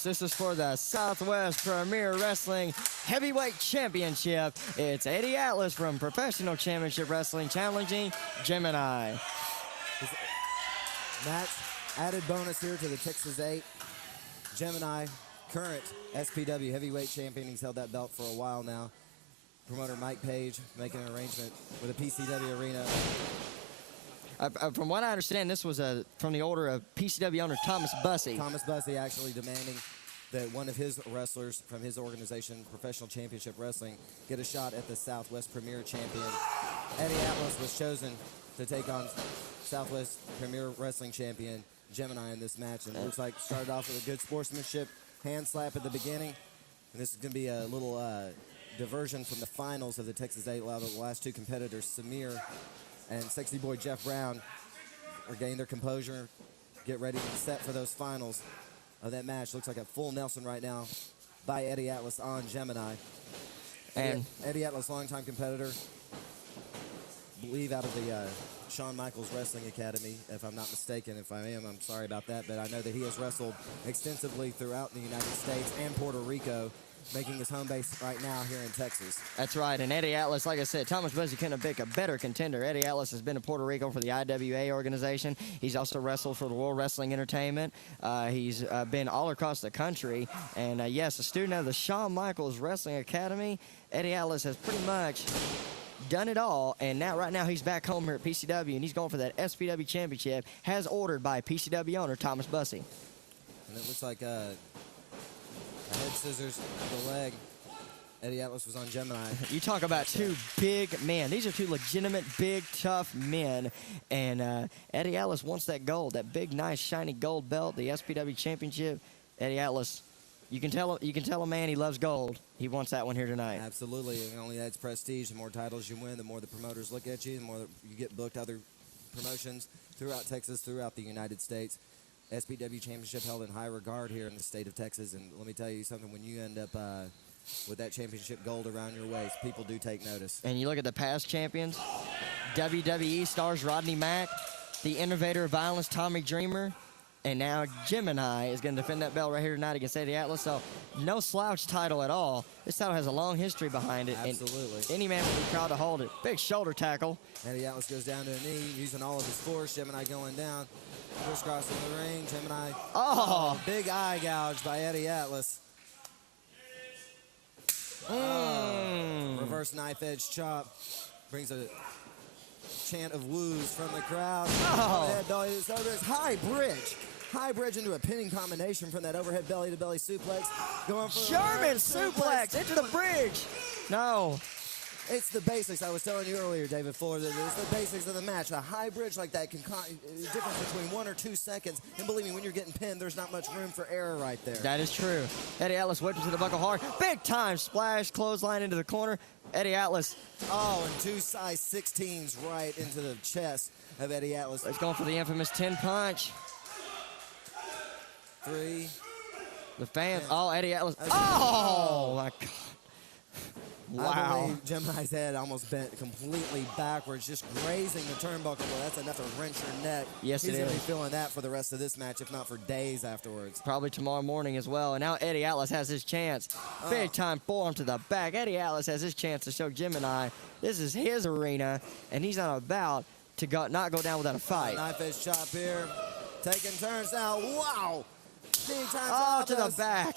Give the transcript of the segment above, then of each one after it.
Atlas. This is for the Southwest Premier Wrestling Heavyweight Championship. It's Eddie Atlas from Professional Championship Wrestling challenging Gemini. Match added bonus here to the Texas 8. Gemini, current SPW Heavyweight Champion. He's held that belt for a while now. Promoter Mike Page making an arrangement with a PCW arena. From what I understand, this was from the order of PCW owner Thomas Bussey. Thomas Bussey actually demanding that one of his wrestlers from his organization, Professional Championship Wrestling, get a shot at the Southwest Premier Champion. Eddie Atlas was chosen to take on Southwest Premier Wrestling Champion Gemini in this match, and it looks like started off with a good sportsmanship hand slap at the beginning. And this is going to be a little diversion from the finals of the Texas 8. The last two competitors, Samir and Sexy Boy Jeff Brown, regain their composure, get ready and set for those finals of that match. Looks like a full Nelson right now by Eddie Atlas on Gemini. And Eddie Atlas, longtime competitor, I believe out of the Shawn Michaels Wrestling Academy, if I'm not mistaken. If I am, I'm sorry about that, but I know that he has wrestled extensively throughout the United States and Puerto Rico, making his home base right now here in Texas. That's right, and Eddie Atlas, like I said, Thomas Bussey couldn't have picked a better contender. Eddie Atlas has been in Puerto Rico for the IWA organization. He's also wrestled for the World Wrestling Entertainment. He's been all across the country, and yes, a student of the Shawn Michaels Wrestling Academy. Eddie Atlas has pretty much done it all, and now right now he's back home here at PCW, and he's going for that SPW Championship, as ordered by PCW owner Thomas Bussey. And it looks like a head scissors to the leg. Eddie Atlas was on Gemini. You talk about two big men. These are two legitimate, big, tough men. And Eddie Atlas wants that gold, that big, nice, shiny gold belt, the SPW Championship. Eddie Atlas, you can tell a man he loves gold. He wants that one here tonight. Absolutely. It only adds prestige. The more titles you win, the more the promoters look at you, the more you get booked other promotions throughout Texas, throughout the United States. SPW Championship held in high regard here in the state of Texas, and let me tell you something, when you end up with that championship gold around your waist, people do take notice. And you look at the past champions, WWE stars Rodney Mack, the innovator of violence Tommy Dreamer, and now Gemini is going to defend that belt right here tonight against Eddie Atlas. So no slouch title at all. This title has a long history behind it. Absolutely. And any man would be proud to hold it. Big shoulder tackle. Eddie Atlas goes down to a knee, using all of his force. Gemini going down. Crisscross in the ring. Gemini. Oh, big eye gouge by Eddie Atlas. Reverse knife edge chop. Brings a chant of woos from the crowd. So there's high bridge. High bridge into a pinning combination from that overhead belly-to-belly suplex. Going for German suplex into the bridge. No. It's the basics. I was telling you earlier, David Fuller, that it's the basics of the match. A high bridge like that can difference between 1 or 2 seconds. And believe me, when you're getting pinned, there's not much room for error right there. That is true. Eddie Atlas whipped into the buckle hard. Big time splash, clothesline into the corner. Eddie Atlas. Oh, and 2 size 16s right into the chest of Eddie Atlas. He's going for the infamous 10 punch. 3. The fans. Oh, Eddie Atlas. Oh, my God. Wow. I believe Gemini's head almost bent completely backwards, just grazing the turnbuckle. Well, that's enough to wrench your neck. Yes, it is. He's going to be feeling that for the rest of this match, if not for days afterwards. Probably tomorrow morning as well. And now Eddie Atlas has his chance. Big time forearm to the back. Eddie Atlas has his chance to show Gemini this is his arena, and he's not about to not go down without a fight. Knife edge chop here. Taking turns now. Wow. Big time Oh, to the back.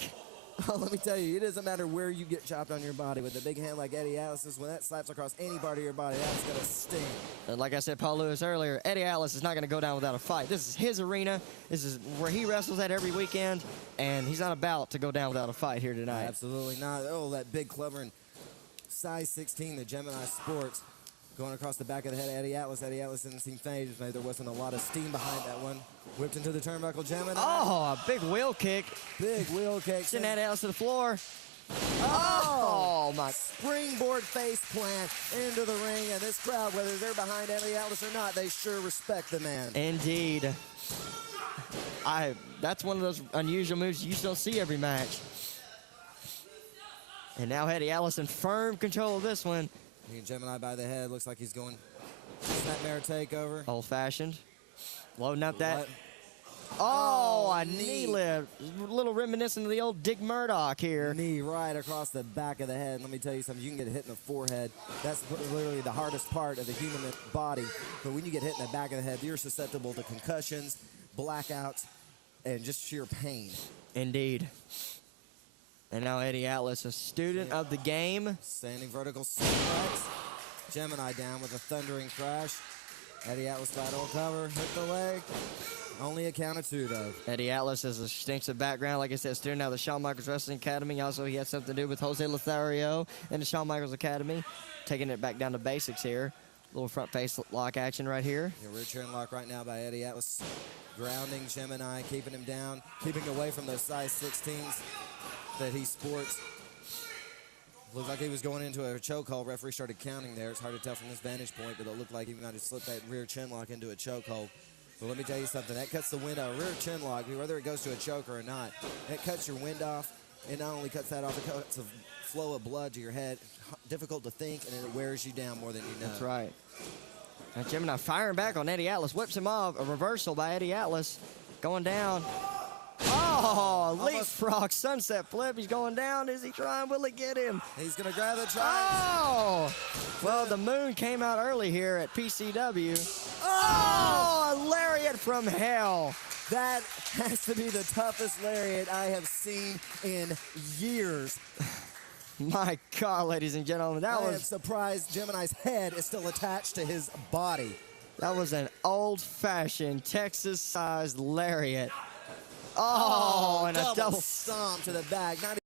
Oh, let me tell you, it doesn't matter where you get chopped on your body. With a big hand like Eddie Atlas's, when that slaps across any part of your body, that's going to sting. And like I said, Paul Lewis earlier, Eddie Atlas is not going to go down without a fight. This is his arena. This is where he wrestles at every weekend, and he's not about to go down without a fight here tonight. Absolutely not. Oh, that big clever and size 16, the Gemini Sports, going across the back of the head of Eddie Atlas. Eddie Atlas didn't seem phased. Maybe there wasn't a lot of steam behind that one. Whipped into the turnbuckle, Gemini. Oh, a big wheel kick. Big wheel kick. Send Eddie Atlas to the floor. Oh, my springboard face plant into the ring. And this crowd, whether they're behind Eddie Atlas or not, they sure respect the man. Indeed. That's one of those unusual moves you just don't see every match. And now Eddie Atlas in firm control of this one. Gemini by the head. Looks like he's going snapmare takeover. Old-fashioned. Loading up that. Oh, a knee lift. A little reminiscent of the old Dick Murdoch here. Knee right across the back of the head. Let me tell you something. You can get hit in the forehead. That's literally the hardest part of the human body. But when you get hit in the back of the head, you're susceptible to concussions, blackouts, and just sheer pain. Indeed. And now Eddie Atlas, a student of the game. Standing vertical suplex. Gemini down with a thundering crash. Eddie Atlas lateral cover, hit the leg. Only a count of 2, though. Eddie Atlas has a extensive background, like I said, student of the Shawn Michaels Wrestling Academy. Also, he had something to do with Jose Lothario and the Shawn Michaels Academy. Taking it back down to basics here. Little front face lock action right here. Rear chin lock right now by Eddie Atlas. Grounding Gemini, keeping him down, keeping away from those size 16s that he sports. Looked like he was going into a chokehold. Referee started counting there. It's hard to tell from this vantage point, but it looked like he might have slipped that rear chin lock into a chokehold. But let me tell you something. That cuts the wind out. A rear chin lock, whether it goes to a choker or not, it cuts your wind off. It not only cuts that off, it cuts a flow of blood to your head. Difficult to think, and it wears you down more than you know. That's right. Now Gemini firing back on Eddie Atlas. Whips him off. A reversal by Eddie Atlas. Going down. Oh, leapfrog sunset flip. He's going down. Is he trying? Will it get him? He's going to grab the try. Oh! Well, the moon came out early here at PCW. Oh! A lariat from hell. That has to be the toughest lariat I have seen in years. My God, ladies and gentlemen, I am surprised Gemini's head is still attached to his body. That was an old-fashioned Texas-sized lariat. Oh, and a double stomp to the back. Not